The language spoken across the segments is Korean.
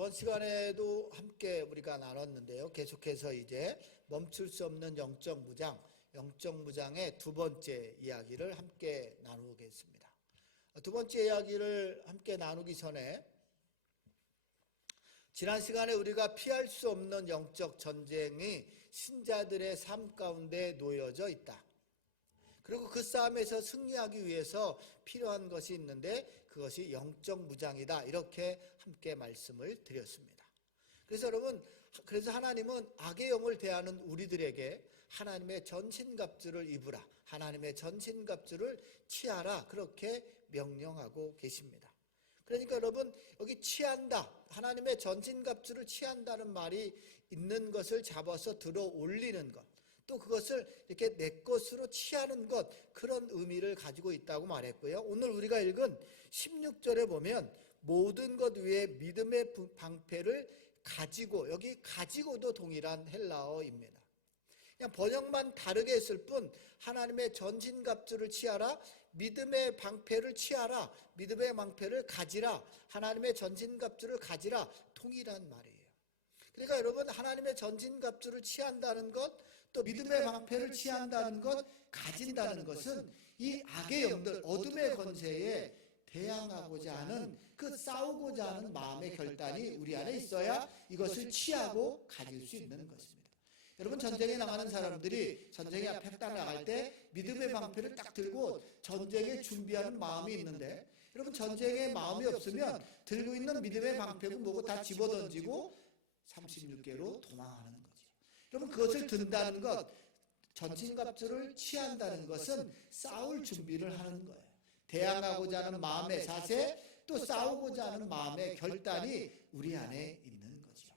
저번 시간에도 함께 우리가 나눴는데요. 계속해서 이제 멈출 수 없는 영적 무장의 두 번째 이야기를 함께 나누겠습니다. 두 번째 이야기를 함께 나누기 전에 지난 시간에 우리가 피할 수 없는 영적 전쟁이 신자들의 삶 가운데 놓여져 있다. 그리고 그 싸움에서 승리하기 위해서 필요한 것이 있는데 그것이 영적 무장이다. 이렇게 함께 말씀을 드렸습니다. 그래서 여러분, 하나님은 악의 영을 대하는 우리들에게 하나님의 전신갑주를 입으라, 하나님의 전신갑주를 취하라, 그렇게 명령하고 계십니다. 그러니까 여러분, 여기 취한다, 하나님의 전신갑주를 취한다는 말이 있는 것을 잡아서 들어 올리는 것, 또 그것을 이렇게 내 것으로 취하는 것, 그런 의미를 가지고 있다고 말했고요. 오늘 우리가 읽은 16절에 보면 모든 것 위에 믿음의 방패를 가지고, 여기 가지고도 동일한 헬라어입니다. 그냥 번역만 다르게 했을 뿐 하나님의 전신갑주를 취하라, 믿음의 방패를 취하라, 믿음의 방패를 가지라, 하나님의 전신갑주를 가지라, 동일한 말이에요. 그러니까 여러분, 하나님의 전신갑주를 취한다는 것, 또 믿음의 방패를 취한다는 것, 가진다는 것은 이 악의 영들, 어둠의 권세에 대항하고자 하는, 그 싸우고자 하는 마음의 결단이 우리 안에 있어야 이것을 취하고 가질 수 있는 것입니다. 여러분, 전쟁에 나가는 사람들이 전쟁에 앞에 딱 나갈 때 믿음의 방패를 딱 들고 전쟁에 준비하는 마음이 있는데, 여러분, 전쟁에 마음이 없으면 들고 있는 믿음의 방패고 뭐고 다 집어던지고 36개로 도망하는 거죠. 여러분, 그것을 든다는 것, 전신갑주를 취한다는 것은 싸울 준비를 하는 거예요. 대항하고자 하는 마음의 자세, 또 싸우고자 하는 마음의 결단이 우리 안에 있는 거죠.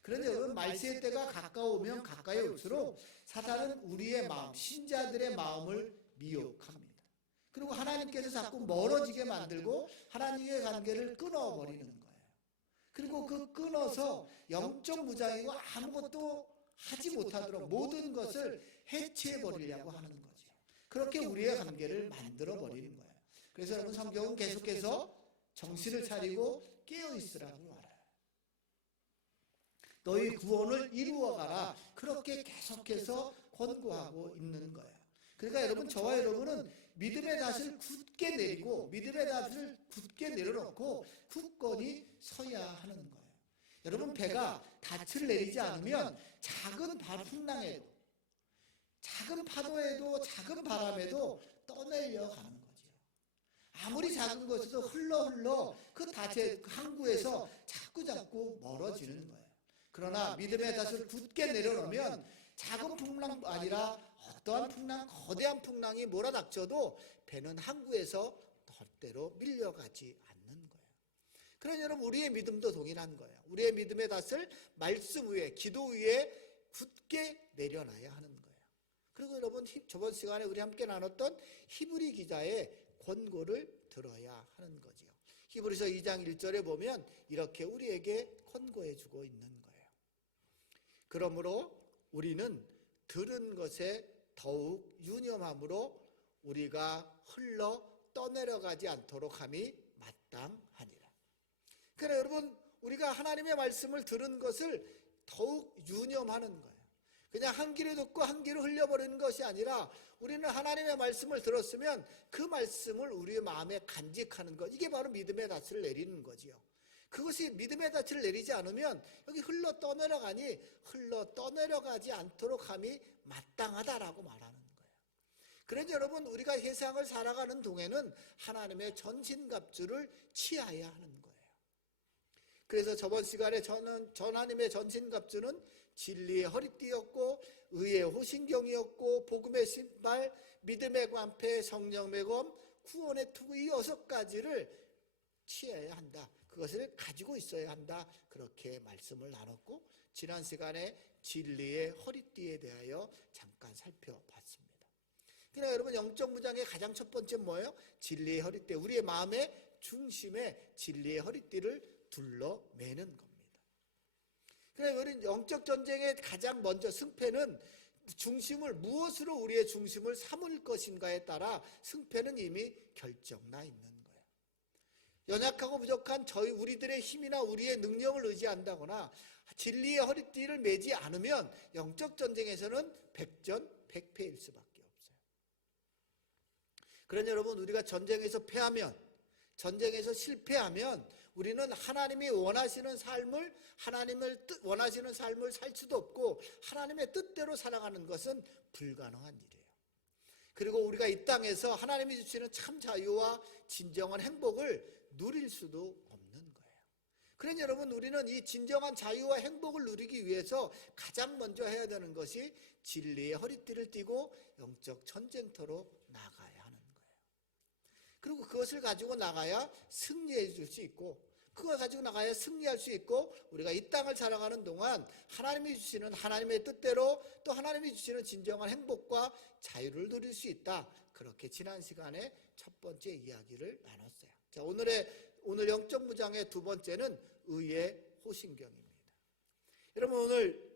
그런데 여러분, 말세의 때가 가까우면 가까이 올수록 사탄은 우리의 마음, 신자들의 마음을 미혹합니다. 그리고 하나님께서 자꾸 멀어지게 만들고 하나님의 관계를 끊어버리는 거예요. 그리고 그 끊어서 영적 무장이고 아무것도 하지 못하도록 모든 것을 해체해버리려고 하는 거죠. 그렇게 우리의 관계를 만들어버리는 거예요. 그래서 여러분, 성경은 계속해서 정신을 차리고 깨어있으라고 말해요. 너희 구원을 이루어가라, 그렇게 계속해서 권고하고 있는 거예요. 그러니까 여러분, 저와 여러분은 믿음의 닷을 굳게 내리고 믿음의 닷을 굳게 내려놓고 굳건히 서야 하는 거예요. 여러분, 배가 닻을 내리지 않으면 작은 풍랑에도, 작은 파도에도, 작은 바람에도 떠내려 가는 거죠. 아무리 작은 것에도 흘러 그 닻의 항구에서 자꾸 멀어지는 거예요. 그러나 믿음의 닷을 굳게 내려놓으면 작은 풍랑 아니라 어떠한 풍랑, 거대한 풍랑이 몰아닥쳐도 배는 항구에서 절대로 밀려가지 않는 거예요. 그러니 여러분, 우리의 믿음도 동일한 거예요. 우리의 믿음의 닷을 말씀 위에, 기도 위에 굳게 내려놔야 하는 거예요. 그리고 여러분, 저번 시간에 우리 함께 나눴던 히브리 기자의 권고를 들어야 하는 거죠. 히브리서 2장 1절에 보면 이렇게 우리에게 권고해 주고 있는 거예요. 그러므로 우리는 들은 것에 더욱 유념함으로 우리가 흘러 떠내려가지 않도록 함이 마땅하니라. 그러나 여러분, 우리가 하나님의 말씀을 들은 것을 더욱 유념하는 거예요. 그냥 한 귀로 듣고 한 귀로 흘려버리는 것이 아니라 우리는 하나님의 말씀을 들었으면 그 말씀을 우리의 마음에 간직하는 것, 이게 바로 믿음의 닻을 내리는 거지요. 그것이 믿음의 닻을 내리지 않으면 여기 흘러 떠내려가니 흘러 떠내려가지 않도록 함이 마땅하다라고 말하는 거예요. 그런데 여러분, 우리가 세상을 살아가는 동에는 하나님의 전신갑주를 취해야 하는 거예요. 그래서 저번 시간에 하나님의 전신갑주는 진리의 허리띠였고, 의의 호신경이었고, 복음의 신발, 믿음의 관패, 성령의 검, 구원의 투구, 이 6가지를 취해야 한다. 그것을 가지고 있어야 한다. 그렇게 말씀을 나눴고, 지난 시간에 진리의 허리띠에 대하여 잠깐 살펴봤습니다. 그러나 여러분, 영적 무장의 가장 첫 번째 뭐예요? 진리의 허리띠, 우리의 마음의 중심에 진리의 허리띠를 둘러매는 겁니다. 그러나 우리는 영적 전쟁의 가장 먼저 승패는 중심을, 무엇으로 우리의 중심을 삼을 것인가에 따라 승패는 이미 결정나 있는 거예요. 연약하고 부족한 우리들의 힘이나 우리의 능력을 의지한다거나 진리의 허리띠를 매지 않으면 영적 전쟁에서는 백전백패일 수밖에 없어요. 그러나 여러분, 우리가 전쟁에서 패하면, 전쟁에서 실패하면 우리는 하나님이 원하시는 삶을, 원하시는 삶을 살 수도 없고 하나님의 뜻대로 살아가는 것은 불가능한 일이에요. 그리고 우리가 이 땅에서 하나님이 주시는 참 자유와 진정한 행복을 누릴 수도 없는 거예요. 그러니 여러분, 우리는 이 진정한 자유와 행복을 누리기 위해서 가장 먼저 해야 되는 것이 진리의 허리띠를 띠고 영적 전쟁터로 나가야 하는 거예요. 그리고 그것을 가지고 나가야 승리해 줄 수 있고, 그걸 가지고 나가야 승리할 수 있고, 우리가 이 땅을 살아가는 동안 하나님이 주시는 하나님의 뜻대로 또 하나님이 주시는 진정한 행복과 자유를 누릴 수 있다. 그렇게 지난 시간에 첫 번째 이야기를 나눴어요. 자, 오늘 영적 무장의 두 번째는 의의 호심경입니다. 여러분, 오늘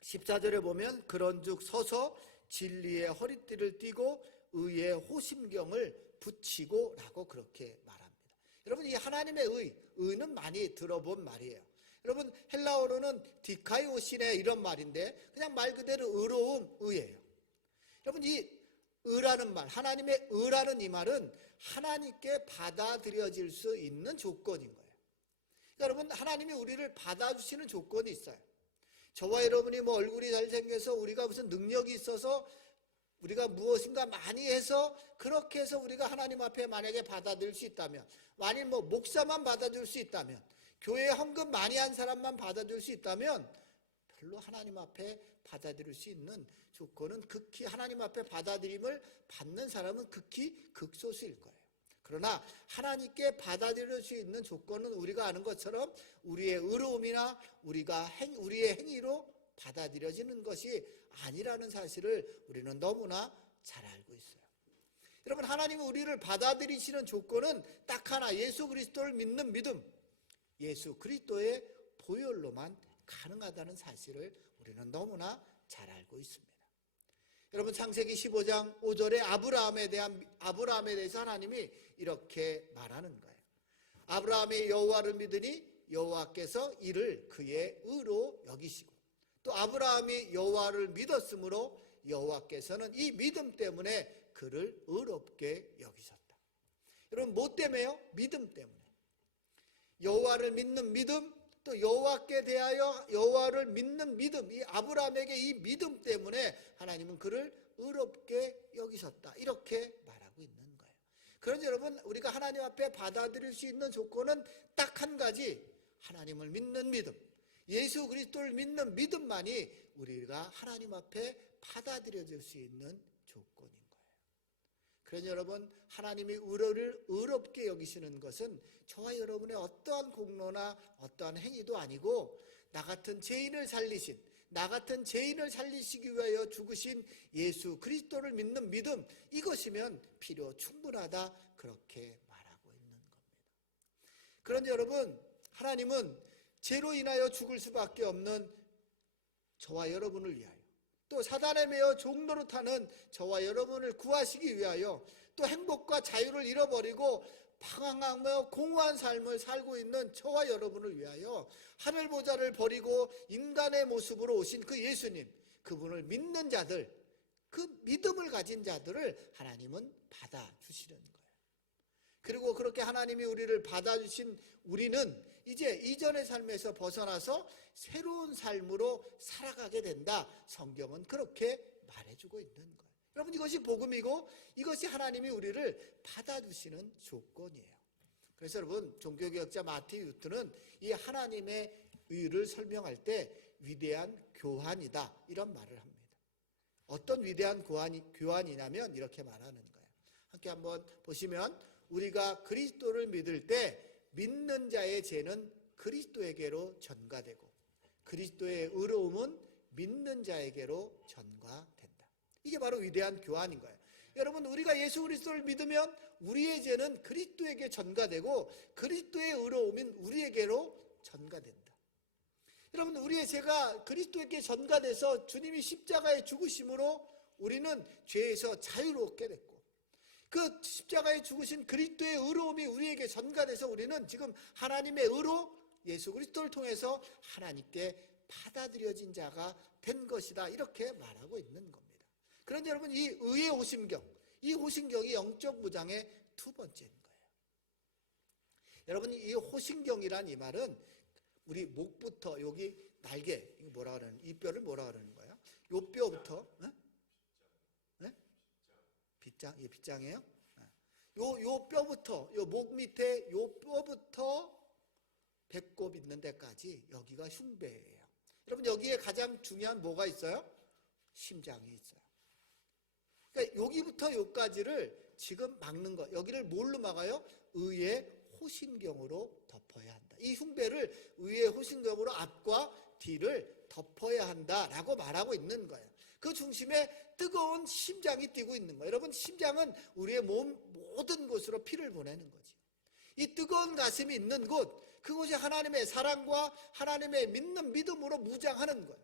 14절에 보면 그런즉 서서 진리의 허리띠를 띠고 의의 호심경을 붙이고 라고 그렇게 말합니다. 여러분, 이 하나님의 의는 많이 들어본 말이에요. 여러분, 헬라어로는 디카이오시네 이런 말인데 그냥 말 그대로 의로움, 의예요. 여러분, 이 의라는 말, 하나님의 의라는 이 말은 하나님께 받아들여질 수 있는 조건인 거예요. 그러니까 여러분, 하나님이 우리를 받아주시는 조건이 있어요. 저와 여러분이 얼굴이 잘생겨서 우리가 무슨 능력이 있어서 우리가 무엇인가 많이 해서 그렇게 해서 우리가 하나님 앞에 만약에 받아들일 수 있다면, 만일 목사만 받아줄 수 있다면, 교회에 헌금 많이 한 사람만 받아줄 수 있다면 별로 하나님 앞에 받아들일 수 있는 조건은 극히, 하나님 앞에 받아들임을 받는 사람은 극히 극소수일 거예요. 그러나 하나님께 받아들일 수 있는 조건은 우리가 아는 것처럼 우리의 의로움이나 우리의 행위로 받아들여지는 것이 아니라는 사실을 우리는 너무나 잘 알고 있어요. 여러분, 하나님은 우리를 받아들이시는 조건은 딱 하나, 예수 그리스도를 믿는 믿음, 예수 그리스도의 보혈로만 가능하다는 사실을 우리는 너무나 잘 알고 있습니다. 여러분, 창세기 15장 5절에 아브라함에 대해서 하나님이 이렇게 말하는 거예요. 아브라함이 여호와를 믿으니 여호와께서 이를 그의 의로 여기시고, 또 아브라함이 여호와를 믿었으므로 여호와께서는 이 믿음 때문에 그를 의롭게 여기셨다. 여러분, 뭐 때문에요? 믿음 때문에. 여호와를 믿는 믿음, 또 여호와께 대하여 여호와를 믿는 믿음, 이 아브라함에게 이 믿음 때문에 하나님은 그를 의롭게 여기셨다. 이렇게 말하고 있는 거예요. 그런데 여러분, 우리가 하나님 앞에 받아들일 수 있는 조건은 딱 한 가지, 하나님을 믿는 믿음, 예수 그리스도를 믿는 믿음만이 우리가 하나님 앞에 받아들여질 수 있는 조건인 거예요. 그러니 여러분, 하나님이 우리를 의롭게 여기시는 것은 저와 여러분의 어떠한 공로나 어떠한 행위도 아니고, 나 같은 죄인을 살리시기 위하여 죽으신 예수 그리스도를 믿는 믿음, 이것이면 필요 충분하다, 그렇게 말하고 있는 겁니다. 그런데 여러분, 하나님은 죄로 인하여 죽을 수밖에 없는 저와 여러분을 위하여, 또 사단에 매여 종노릇하는 저와 여러분을 구하시기 위하여, 또 행복과 자유를 잃어버리고 방황하며 공허한 삶을 살고 있는 저와 여러분을 위하여 하늘 보좌를 버리고 인간의 모습으로 오신 그 예수님, 그분을 믿는 자들, 그 믿음을 가진 자들을 하나님은 받아주시는 거예요. 그리고 그렇게 하나님이 우리를 받아주신 우리는 이제 이전의 삶에서 벗어나서 새로운 삶으로 살아가게 된다. 성경은 그렇게 말해주고 있는 거예요. 여러분, 이것이 복음이고 이것이 하나님이 우리를 받아주시는 조건이에요. 그래서 여러분, 종교개혁자 마틴 루터는 이 하나님의 의를 설명할 때 위대한 교환이다, 이런 말을 합니다. 어떤 위대한 교환이냐면 이렇게 말하는 거예요. 함께 한번 보시면, 우리가 그리스도를 믿을 때 믿는 자의 죄는 그리스도에게로 전가되고 그리스도의 의로움은 믿는 자에게로 전가된다. 이게 바로 위대한 교환인 거예요. 여러분, 우리가 예수 그리스도를 믿으면 우리의 죄는 그리스도에게 전가되고 그리스도의 의로움인 우리에게로 전가된다. 여러분, 우리의 죄가 그리스도에게 전가돼서 주님이 십자가에 죽으심으로 우리는 죄에서 자유롭게 됐고, 그 십자가에 죽으신 그리스도의 의로움이 우리에게 전가돼서 우리는 지금 하나님의 의로 예수 그리스도를 통해서 하나님께 받아들여진 자가 된 것이다, 이렇게 말하고 있는 겁니다. 그런데 여러분, 이 의의 호심경, 이 호심경이 영적 무장의 두 번째인 거예요. 여러분, 이 호심경이란 이 말은 우리 목부터 여기 날개, 이거 뭐라 그러는, 이 뼈를 뭐라 그러는 거야? 요 뼈부터, 네? 빗장, 이게 빗장이에요? 요 뼈부터, 요 목 밑에 요 뼈부터 배꼽 있는 데까지 여기가 흉배예요. 여러분, 여기에 가장 중요한 뭐가 있어요? 심장이 있어요. 그러니까 여기부터 여기까지를 지금 막는 거, 여기를 뭘로 막아요? 의의 호신경으로 덮어야 한다. 이 흉배를 의의 호신경으로 앞과 뒤를 덮어야 한다라고 말하고 있는 거예요. 그 중심에 뜨거운 심장이 뛰고 있는 거예요. 여러분, 심장은 우리의 몸 모든 곳으로 피를 보내는 거죠. 이 뜨거운 가슴이 있는 곳, 그곳이 하나님의 사랑과 하나님의 믿는 믿음으로 무장하는 거예요.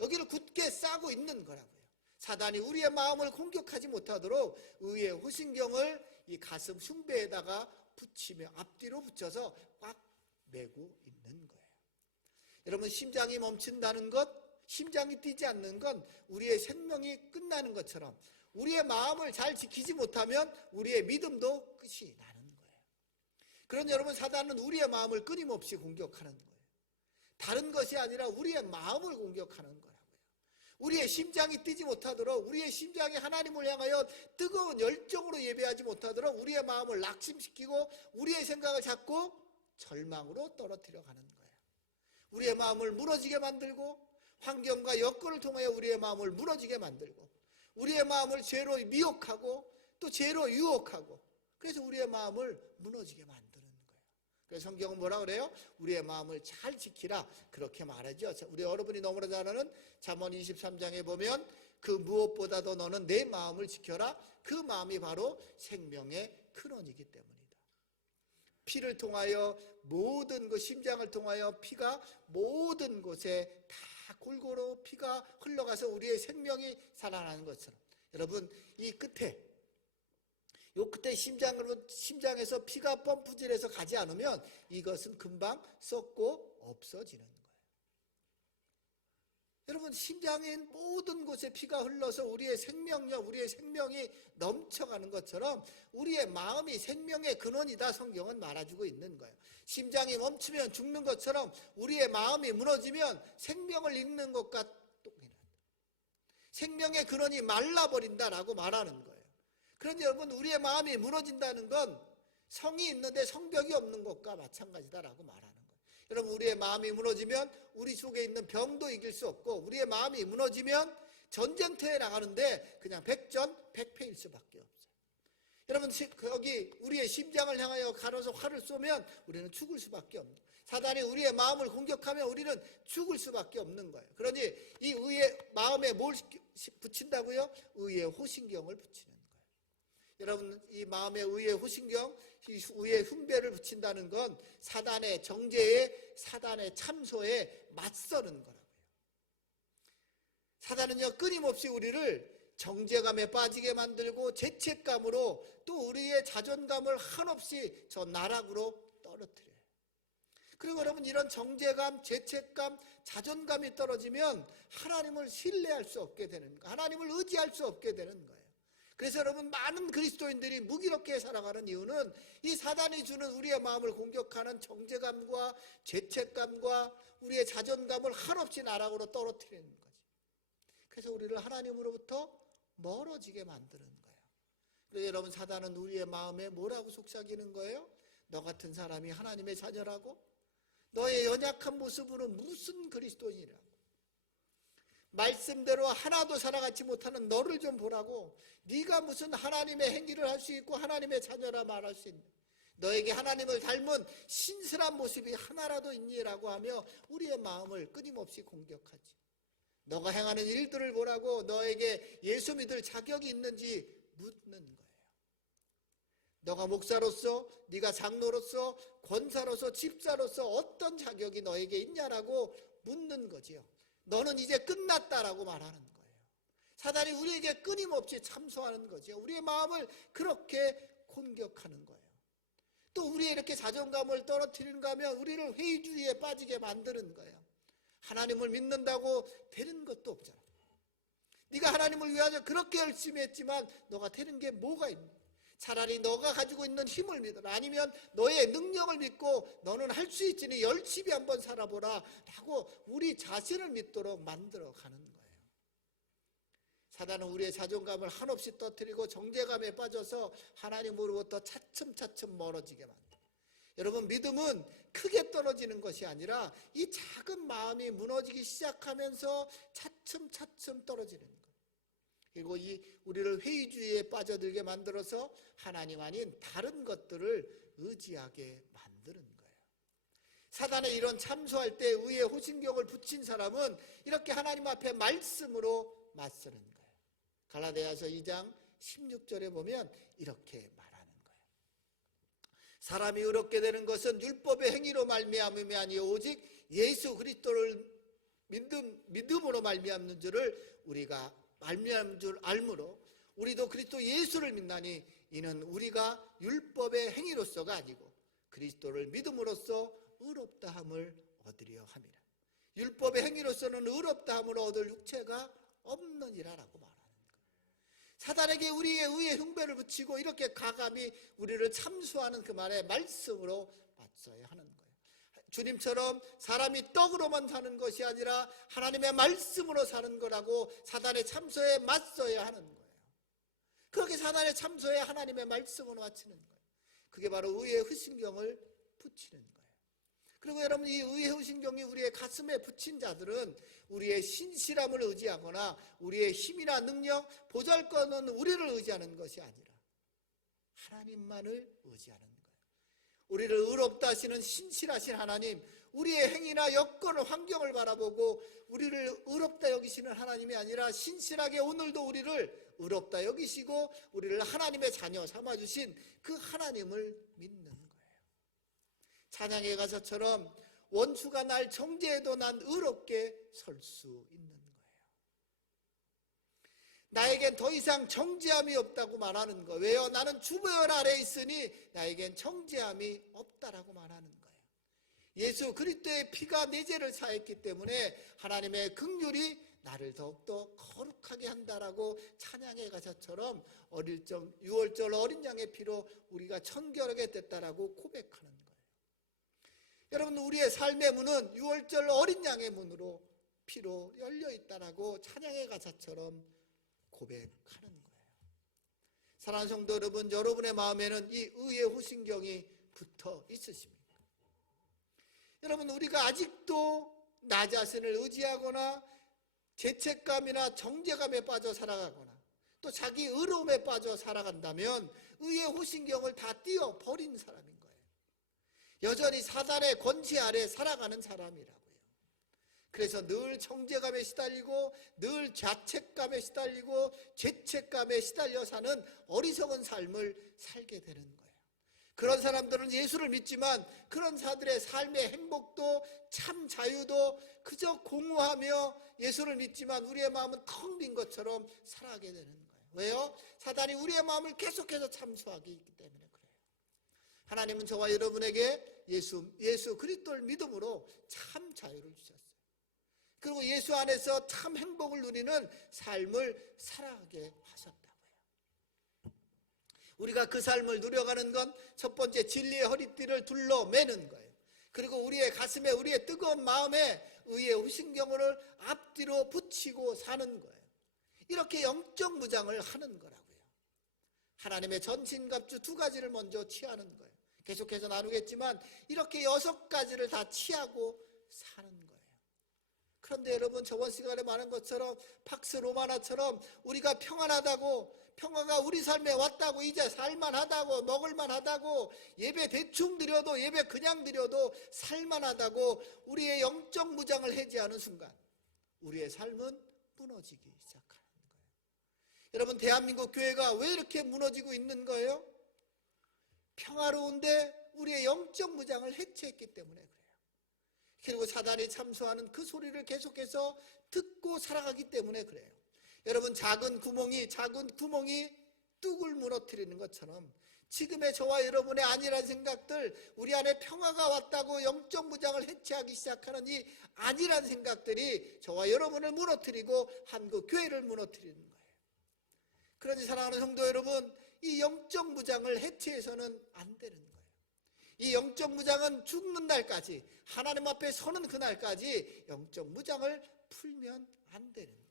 여기를 굳게 싸고 있는 거라고요. 사단이 우리의 마음을 공격하지 못하도록 의의 호신경을 이 가슴 흉배에다가 붙이며 앞뒤로 붙여서 꽉 메고 있는 거예요. 여러분, 심장이 멈춘다는 것, 심장이 뛰지 않는 건 우리의 생명이 끝나는 것처럼 우리의 마음을 잘 지키지 못하면 우리의 믿음도 끝이 나는 거예요. 그런데 여러분, 사단은 우리의 마음을 끊임없이 공격하는 거예요. 다른 것이 아니라 우리의 마음을 공격하는 거라고요. 우리의 심장이 뛰지 못하도록, 우리의 심장이 하나님을 향하여 뜨거운 열정으로 예배하지 못하도록 우리의 마음을 낙심시키고 우리의 생각을 자꾸 절망으로 떨어뜨려 가는 거예요. 우리의 마음을 무너지게 만들고 환경과 여건을 통하여 우리의 마음을 무너지게 만들고 우리의 마음을 죄로 미혹하고 또 죄로 유혹하고, 그래서 우리의 마음을 무너지게 만드는 거예요. 그래서 성경은 뭐라 그래요? 우리의 마음을 잘 지키라, 그렇게 말하죠. 우리 여러분이 너무나 잘 아는 잠언 23장에 보면 그 무엇보다도 너는 내 마음을 지켜라. 그 마음이 바로 생명의 근원이기 때문이다. 피를 통하여 모든 그 심장을 통하여 피가 모든 곳에 다 골고루 피가 흘러가서 우리의 생명이 살아나는 것처럼, 여러분, 이 끝에, 요 끝에 심장에서 피가 펌프질해서 가지 않으면 이것은 금방 썩고 없어지는 거예요. 여러분, 심장의 모든 곳에 피가 흘러서 우리의 생명력, 우리의 생명이 넘쳐가는 것처럼 우리의 마음이 생명의 근원이다, 성경은 말해주고 있는 거예요. 심장이 멈추면 죽는 것처럼 우리의 마음이 무너지면 생명을 잃는 것과 똑같다. 생명의 근원이 말라버린다라고 말하는 거예요. 그런데 여러분, 우리의 마음이 무너진다는 건 성이 있는데 성벽이 없는 것과 마찬가지다라고 말하는 거예요. 여러분, 우리의 마음이 무너지면 우리 속에 있는 병도 이길 수 없고, 우리의 마음이 무너지면 전쟁터에 나가는데 그냥 백전백패일 수밖에 없어요. 여러분, 여기 우리의 심장을 향하여 가로서 활을 쏘면 우리는 죽을 수밖에 없는 거예요. 사단이 우리의 마음을 공격하면 우리는 죽을 수밖에 없는 거예요. 그러니 이 의의 마음에 뭘 붙인다고요? 의의 호신경을 붙이는 거예요. 여러분, 이 마음에 의의 호신경, 이 의의 흉배를 붙인다는 건 사단의 정죄에, 사단의 참소에 맞서는 거라고요. 사단은요, 끊임없이 우리를 정죄감에 빠지게 만들고 죄책감으로 또 우리의 자존감을 한없이 저 나락으로 떨어뜨려요. 그리고 여러분, 이런 정죄감, 죄책감, 자존감이 떨어지면 하나님을 신뢰할 수 없게 되는 거예요. 하나님을 의지할 수 없게 되는 거예요. 그래서 여러분, 많은 그리스도인들이 무기력하게 살아가는 이유는 이 사단이 주는 우리의 마음을 공격하는 정죄감과 죄책감과 우리의 자존감을 한없이 나락으로 떨어뜨리는 거지. 그래서 우리를 하나님으로부터 멀어지게 만드는 거예요. 그래서 여러분, 사단은 우리의 마음에 뭐라고 속삭이는 거예요? 너 같은 사람이 하나님의 자녀라고? 너의 연약한 모습으로 무슨 그리스도인이라고? 말씀대로 하나도 살아가지 못하는 너를 좀 보라고. 네가 무슨 하나님의 행위를 할 수 있고 하나님의 자녀라 말할 수 있는, 너에게 하나님을 닮은 신실한 모습이 하나라도 있니라고 하며 우리의 마음을 끊임없이 공격하지. 너가 행하는 일들을 보라고 너에게 예수 믿을 자격이 있는지 묻는 거예요. 너가 목사로서, 네가 장로로서, 권사로서, 집사로서 어떤 자격이 너에게 있냐라고 묻는 거지요. 너는 이제 끝났다라고 말하는 거예요. 사단이 우리에게 끊임없이 참소하는 거죠. 우리의 마음을 그렇게 공격하는 거예요. 또 우리의 이렇게 자존감을 떨어뜨리는가 하면 우리를 회의주의에 빠지게 만드는 거예요. 하나님을 믿는다고 되는 것도 없잖아. 네가 하나님을 위하여 그렇게 열심히 했지만 너가 되는 게 뭐가 있니? 차라리 너가 가지고 있는 힘을 믿어라. 아니면 너의 능력을 믿고 너는 할 수 있으니 열심히 한번 살아보라 라고 우리 자신을 믿도록 만들어가는 거예요. 사단은 우리의 자존감을 한없이 떨어뜨리고 정죄감에 빠져서 하나님으로부터 차츰차츰 멀어지게 만들어요. 여러분, 믿음은 크게 떨어지는 것이 아니라 이 작은 마음이 무너지기 시작하면서 차츰차츰 떨어지는 거예요. 그리고 우리를 회의주의에 빠져들게 만들어서 하나님 아닌 다른 것들을 의지하게 만드는 거예요. 사단의 이런 참소할 때 의의 호신경을 붙인 사람은 이렇게 하나님 앞에 말씀으로 맞서는 거예요. 갈라디아서 2장 16절에 보면 이렇게 말하는 거예요. 사람이 의롭게 되는 것은 율법의 행위로 말미암음이 아니요 오직 예수 그리스도를 믿음으로 말미암는 줄을 우리가 말미암은 줄 알므로 우리도 그리스도 예수를 믿나니 이는 우리가 율법의 행위로서가 아니고 그리스도를 믿음으로써 의롭다함을 얻으려 함이라. 율법의 행위로서는 의롭다함을 얻을 육체가 없느니라라고 말합니다. 사단에게 우리의 의의 흉배를 붙이고 이렇게 가감히 우리를 참수하는 그 말에 말씀으로 맞서야 하는 거예요. 주님처럼 사람이 떡으로만 사는 것이 아니라 하나님의 말씀으로 사는 거라고 사단의 참소에 맞서야 하는 거예요. 그렇게 사단의 참소에 하나님의 말씀으로 맞추는 거예요. 그게 바로 의의 후신경을 붙이는 거예요. 그리고 여러분, 이 의의 후신경이 우리의 가슴에 붙인 자들은 우리의 신실함을 의지하거나 우리의 힘이나 능력, 보잘것없는 우리를 의지하는 것이 아니라 하나님만을 의지하는 거예요. 우리를 의롭다 하시는 신실하신 하나님, 우리의 행위나 여건을, 환경을 바라보고 우리를 의롭다 여기시는 하나님이 아니라 신실하게 오늘도 우리를 의롭다 여기시고 우리를 하나님의 자녀 삼아주신 그 하나님을 믿는 거예요. 찬양의 가사처럼 원수가 날 정죄해도 난 의롭게 설 수 있는 거예요. 나에겐 더 이상 정죄함이 없다고 말하는 거예요. 왜요? 나는 주보혈 아래에 있으니 나에겐 정죄함이 없다라고 말하는 거예요. 예수 그리스도의 피가 내 죄를 사했기 때문에 하나님의 긍휼이 나를 더욱더 거룩하게 한다라고 찬양의 가사처럼 어릴 적 유월절 어린 양의 피로 우리가 청결하게 됐다라고 고백하는 거예요. 여러분, 우리의 삶의 문은 유월절 어린 양의 문으로 피로 열려 있다라고 찬양의 가사처럼 고백하는 거예요. 사랑하는 성도 여러분, 여러분의 마음에는 이 의의 호신경이 붙어 있으십니까? 여러분, 우리가 아직도 나 자신을 의지하거나 죄책감이나 정죄감에 빠져 살아가거나 또 자기 의로움에 빠져 살아간다면 의의 호신경을 다 띄어버린 사람인 거예요. 여전히 사단의 권세 아래 살아가는 사람이라고요. 그래서 늘 정죄감에 시달리고 늘 자책감에 시달리고 죄책감에 시달려 사는 어리석은 삶을 살게 되는 거예요. 그런 사람들은 예수를 믿지만 그런 사람들의 삶의 행복도 참 자유도 그저 공허하며 예수를 믿지만 우리의 마음은 텅 빈 것처럼 살아가게 되는 거예요. 왜요? 사단이 우리의 마음을 계속해서 참소하기 있기 때문에 그래요. 하나님은 저와 여러분에게 예수 그리스도를 믿음으로 참 자유를 주셨어요. 그리고 예수 안에서 참 행복을 누리는 삶을 살아가게 하셨다고요. 우리가 그 삶을 누려가는 건 첫 번째 진리의 허리띠를 둘러매는 거예요. 그리고 우리의 가슴에 우리의 뜨거운 마음에 의의 후신경을 앞뒤로 붙이고 사는 거예요. 이렇게 영적 무장을 하는 거라고요. 하나님의 전신갑주 2가지를 먼저 취하는 거예요. 계속해서 나누겠지만 이렇게 6가지를 다 취하고 사는 거예요. 그런데 여러분, 저번 시간에 말한 것처럼 팍스 로마나처럼 우리가 평안하다고, 평화가 우리 삶에 왔다고, 이제 살만하다고, 먹을만하다고, 예배 대충 드려도, 예배 그냥 드려도 살만하다고 우리의 영적 무장을 해제하는 순간 우리의 삶은 무너지기 시작하는 거예요. 여러분, 대한민국 교회가 왜 이렇게 무너지고 있는 거예요? 평화로운데 우리의 영적 무장을 해체했기 때문에 그래요. 그리고 사단이 참소하는 그 소리를 계속해서 듣고 살아가기 때문에 그래요. 여러분, 작은 구멍이 뚝을 무너뜨리는 것처럼 지금의 저와 여러분의 안일한 생각들, 우리 안에 평화가 왔다고 영적 무장을 해체하기 시작하는 이 안일한 생각들이 저와 여러분을 무너뜨리고 한국 교회를 무너뜨리는 거예요. 그러니 사랑하는 성도 여러분, 이 영적 무장을 해체해서는 안 되는 거예요. 이 영적 무장은 죽는 날까지, 하나님 앞에 서는 그날까지 영적 무장을 풀면 안 되는 거예요.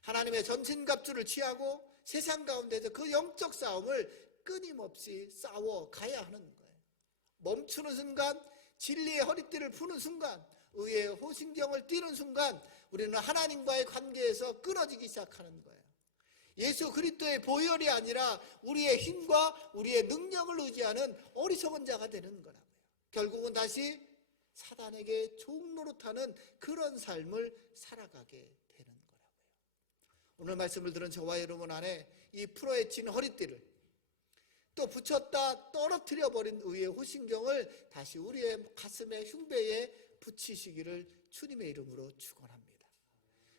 하나님의 전신갑주를 취하고 세상 가운데서 그 영적 싸움을 끊임없이 싸워 가야 하는 거예요. 멈추는 순간, 진리의 허리띠를 푸는 순간, 의의 호신경을 띠는 순간 우리는 하나님과의 관계에서 끊어지기 시작하는 거예요. 예수 그리스도의 보혈이 아니라 우리의 힘과 우리의 능력을 의지하는 어리석은 자가 되는 거라고요. 결국은 다시 사단에게 종노릇하는 그런 삶을 살아가게 되는 거라고요. 오늘 말씀을 들은 저와 여러분 안에 이 풀어헤친 허리띠를, 또 붙였다 떨어뜨려 버린 의의 호신경을 다시 우리의 가슴에 흉배에 붙이시기를 주님의 이름으로 축원합니다.